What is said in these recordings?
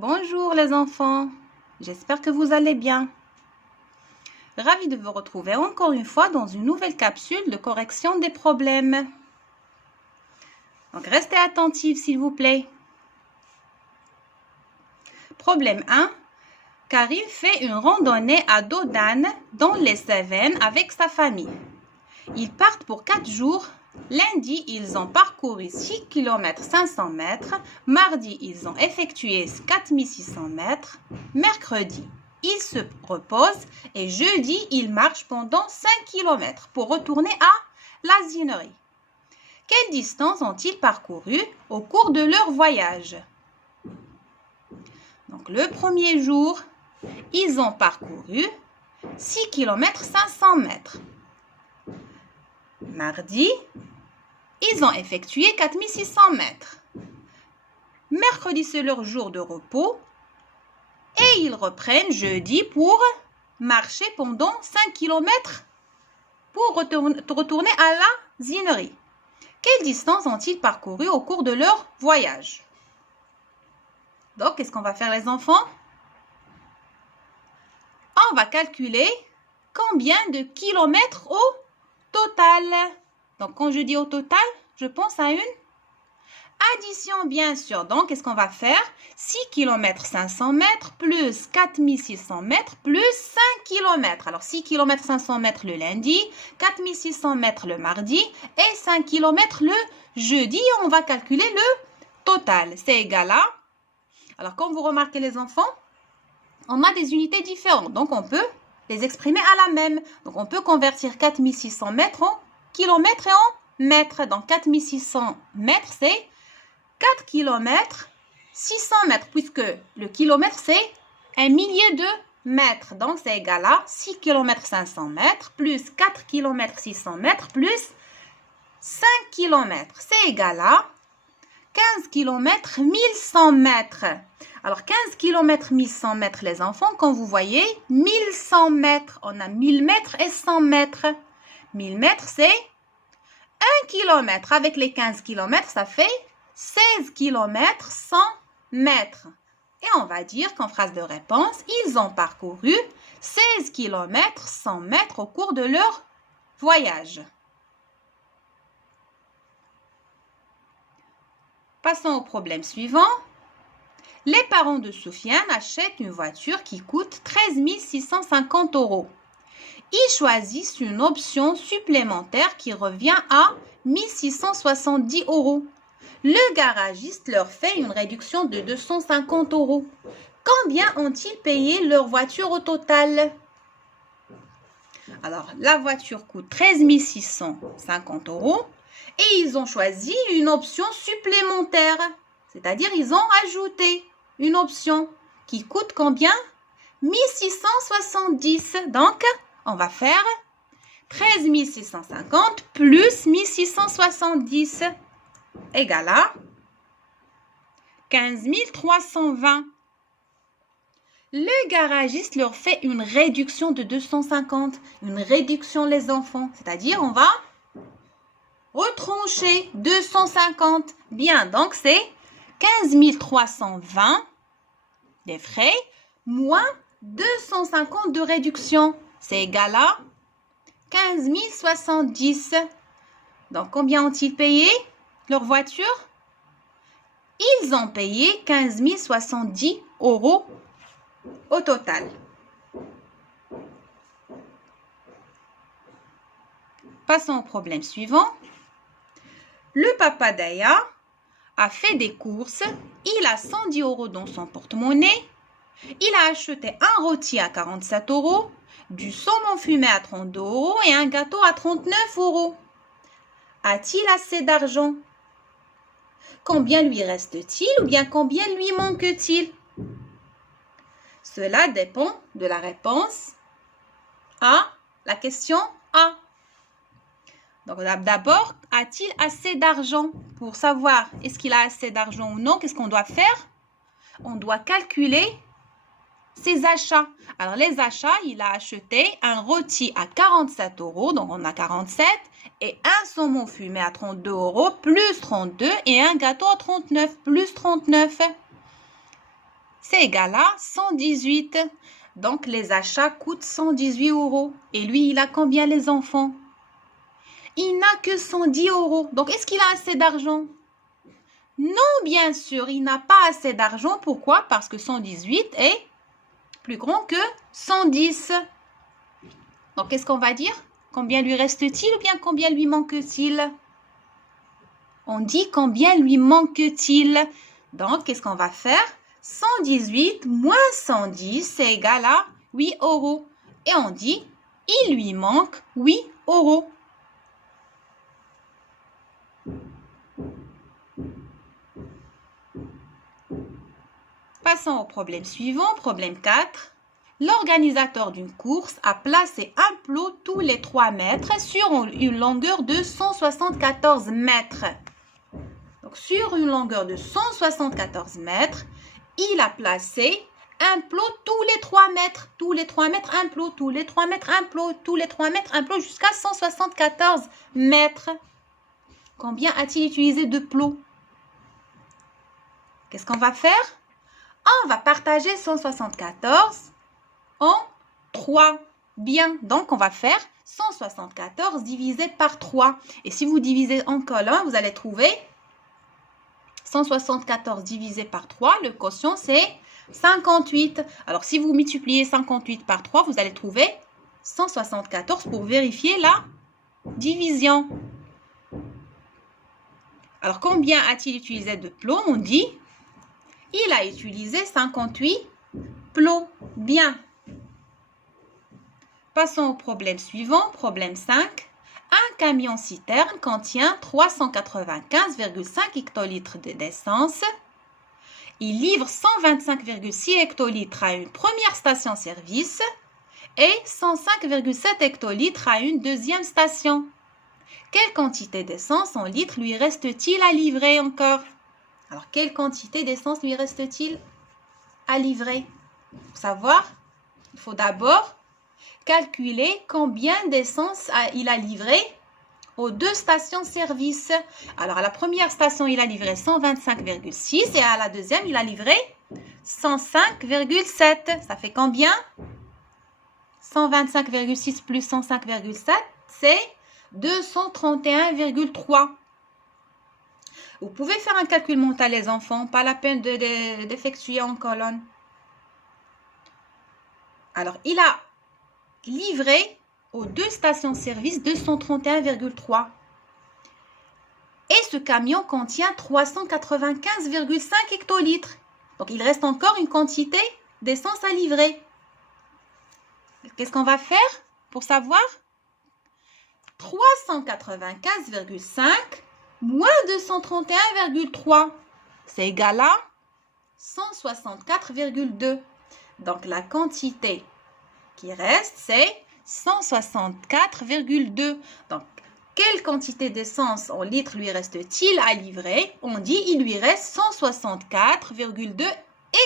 Bonjour les enfants, j'espère que vous allez bien. Ravi de vous retrouver encore une fois dans une nouvelle capsule de correction des problèmes. Donc restez attentifs s'il vous plaît. Problème 1. Karim fait une randonnée à dos d'âne dans les Cévennes avec sa famille. Ils partent pour 4 jours. Lundi, ils ont parcouru 6 km 500 mètres. Mardi, ils ont effectué 4600 mètres. Mercredi, ils se reposent. Et jeudi, ils marchent pendant 5 km pour retourner à l'asinerie. Quelle distance ont-ils parcouru au cours de leur voyage? Donc, le premier jour, ils ont parcouru 6 km 500 mètres. Mardi, ils ont effectué 4600 mètres. Mercredi, c'est leur jour de repos. Et ils reprennent jeudi pour marcher pendant 5 km pour retourner à la zinerie. Quelle distance ont-ils parcouru au cours de leur voyage? Donc, qu'est-ce qu'on va faire les enfants? On va calculer combien de kilomètres au total. Donc, quand je dis au total, je pense à une addition, bien sûr. Donc, qu'est-ce qu'on va faire? 6 km 500 mètres plus 4600 mètres plus 5 km. Alors, 6 km 500 mètres le lundi, 4600 mètres le mardi et 5 km le jeudi. On va calculer le total. C'est égal à... Alors, comme vous remarquez les enfants, on a des unités différentes. Donc, on peut les exprimer à la même. Donc, on peut convertir 4600 mètres en kilomètres et en mètres. Donc, 4600 mètres, c'est 4 km 600 mètres, puisque le kilomètre, c'est un millier de mètres. Donc, c'est égal à 6 km 500 mètres plus 4 km 600 mètres plus 5 km. C'est égal à 15 km 1100 mètres. Alors, 15 km 1100 mètres, les enfants, quand vous voyez, 1100 mètres, on a 1000 mètres et 100 mètres. 1000 mètres, c'est 1 km. Avec les 15 km, ça fait 16 km 100 mètres. Et on va dire qu'en phrase de réponse, ils ont parcouru 16 km 100 mètres au cours de leur voyage. Passons au problème suivant. Les parents de Soufiane achètent une voiture qui coûte 13 650 €. Ils choisissent une option supplémentaire qui revient à 1670 €. Le garagiste leur fait une réduction de 250 €. Combien ont-ils payé leur voiture au total? Alors, la voiture coûte 13 650 € et ils ont choisi une option supplémentaire. C'est-à-dire, ils ont ajouté une option qui coûte combien? 1670. Donc, on va faire 13 650 plus 1670 égale à 15 320. Le garagiste leur fait une réduction de 250. Une réduction, les enfants. C'est-à-dire, on va retrancher 250. Bien, donc c'est 15 320 des frais moins 250 de réduction. C'est égal à 15 070. Donc, combien ont-ils payé leur voiture? Ils ont payé 15 070 € au total. Passons au problème suivant. Le papa d'Aya a fait des courses. Il a 110 € dans son porte-monnaie. Il a acheté un rôti à 47 €, du saumon fumé à 32 € et un gâteau à 39 €. A-t-il assez d'argent? Combien lui reste-t-il ou bien combien lui manque-t-il? Cela dépend de la réponse à la question A. Donc d'abord, a-t-il assez d'argent? Pour savoir est-ce qu'il a assez d'argent ou non, qu'est-ce qu'on doit faire? On doit calculer ses achats. Alors les achats, il a acheté un rôti à 47 €, donc on a 47, et un saumon fumé à 32 € plus 32 et un gâteau à 39 plus 39. C'est c'est égal à 118. Donc, les achats coûtent 118 €. Et lui, il a combien les enfants? Il n'a que 110 €. Donc, est-ce qu'il a assez d'argent? Non, bien sûr, il n'a pas assez d'argent. Pourquoi? Parce que 118 est plus grand que 110. Donc, qu'est-ce qu'on va dire? Combien lui reste-t-il ou bien combien lui manque-t-il? On dit combien lui manque-t-il. Donc, qu'est-ce qu'on va faire? 118 moins 110, c'est égal à 8 €. Et on dit, il lui manque 8 €. Passons au problème suivant, problème 4. L'organisateur d'une course a placé un plot tous les 3 mètres sur une longueur de 174 mètres. Donc, sur une longueur de 174 mètres, il a placé un plot tous les 3 mètres. Tous les 3 mètres, un plot. Tous les 3 mètres, un plot. Tous les 3 mètres, un plot jusqu'à 174 mètres. Combien a-t-il utilisé de plots? Qu'est-ce qu'on va faire? On va partager 174 en 3. Bien, donc on va faire 174 divisé par 3. Et si vous divisez en colonne, vous allez trouver 174 divisé par 3. Le quotient, c'est 58. Alors, si vous multipliez 58 par 3, vous allez trouver 174 pour vérifier la division. Alors, combien a-t-il utilisé de plots? On dit, il a utilisé 58 plots. Bien. Passons au problème suivant, problème 5. Un camion citerne contient 395,5 hectolitres d'essence. Il livre 125,6 hectolitres à une première station-service et 105,7 hectolitres à une deuxième station. Quelle quantité d'essence en litres lui reste-t-il à livrer encore? Alors, quelle quantité d'essence lui reste-t-il à livrer? Pour savoir, il faut d'abord calculer combien d'essence il a livré aux 2 stations-service. Alors, à la première station, il a livré 125,6 et à la deuxième, il a livré 105,7. Ça fait combien? 125,6 plus 105,7, c'est 231,3. Vous pouvez faire un calcul mental, les enfants, pas la peine d'effectuer en colonne. Alors, il a livré aux 2 stations-service 231,3. Et ce camion contient 395,5 hectolitres. Donc, il reste encore une quantité d'essence à livrer. Qu'est-ce qu'on va faire pour savoir? 395,5 moins 231,3, c'est égal à 164,2. Donc, la quantité qui reste, c'est 164,2. Donc, quelle quantité d'essence en litres lui reste-t-il à livrer? On dit il lui reste 164,2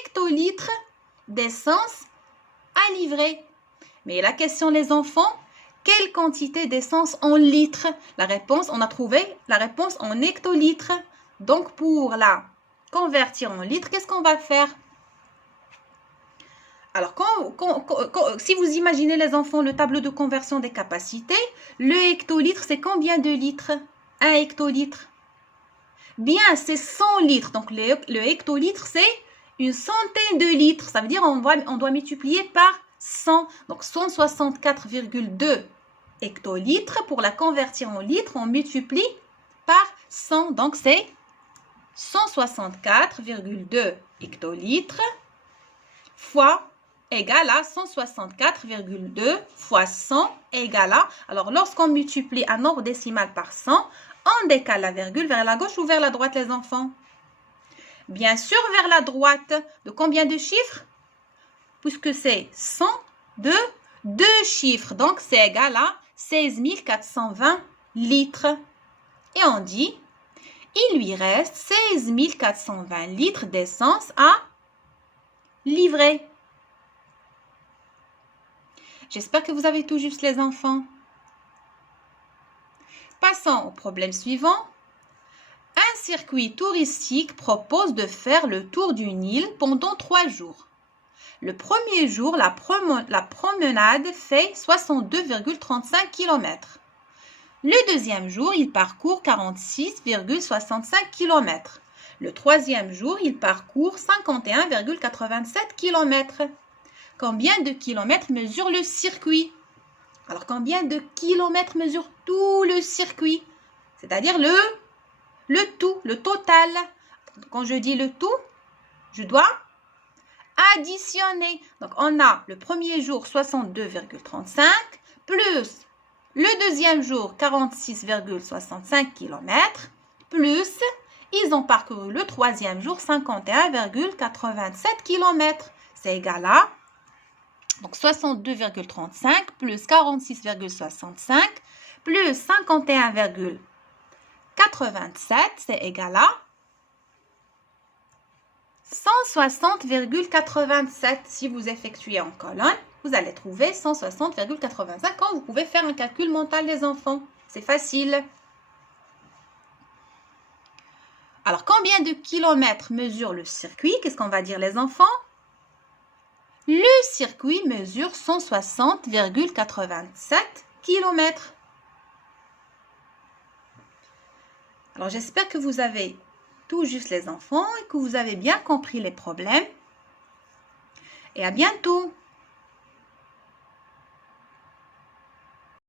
hectolitres d'essence à livrer. Mais la question, les enfants, quelle quantité d'essence en litres? La réponse, on a trouvé la réponse en hectolitres. Donc, pour la convertir en litres, qu'est-ce qu'on va faire? Alors, si vous imaginez, les enfants, le tableau de conversion des capacités, le hectolitre, c'est combien de litres? 1 hectolitre. Bien, c'est 100 litres. Donc, le hectolitre, c'est une centaine de litres. Ça veut dire on doit multiplier par 100. Donc, 164,2 hectolitres. Pour la convertir en litres, on multiplie par 100. Donc, c'est 164,2 hectolitres fois égale à 164,2 fois 100 égale à... Alors, lorsqu'on multiplie un nombre décimal par 100, on décale la virgule vers la gauche ou vers la droite, les enfants? Bien sûr, vers la droite. De combien de chiffres? Puisque c'est 100 de 2 chiffres. Donc, c'est égal à 16 420 litres. Et on dit, il lui reste 16 420 litres d'essence à livrer. J'espère que vous avez tout juste, les enfants. Passons au problème suivant. Un circuit touristique propose de faire le tour d'une île pendant 3 jours. Le premier jour, la promenade fait 62,35 km. Le deuxième jour, il parcourt 46,65 km. Le troisième jour, il parcourt 51,87 km. Combien de kilomètres mesure le circuit? Alors, combien de kilomètres mesure tout le circuit? C'est-à-dire le tout, le total. Quand je dis le tout, je dois additionner. Donc, on a le premier jour 62,35 plus le deuxième jour 46,65 km plus ils ont parcouru le troisième jour 51,87 km. C'est égal à donc 62,35 plus 46,65 plus 51,87, c'est égal à 160,87. Si vous effectuez en colonne, vous allez trouver 160,85 quand vous pouvez faire un calcul mental des enfants. C'est facile. Alors, combien de kilomètres mesure le circuit? Qu'est-ce qu'on va dire les enfants? Le circuit mesure 160,87 km. Alors, j'espère que vous avez tout juste les enfants et que vous avez bien compris les problèmes. Et à bientôt!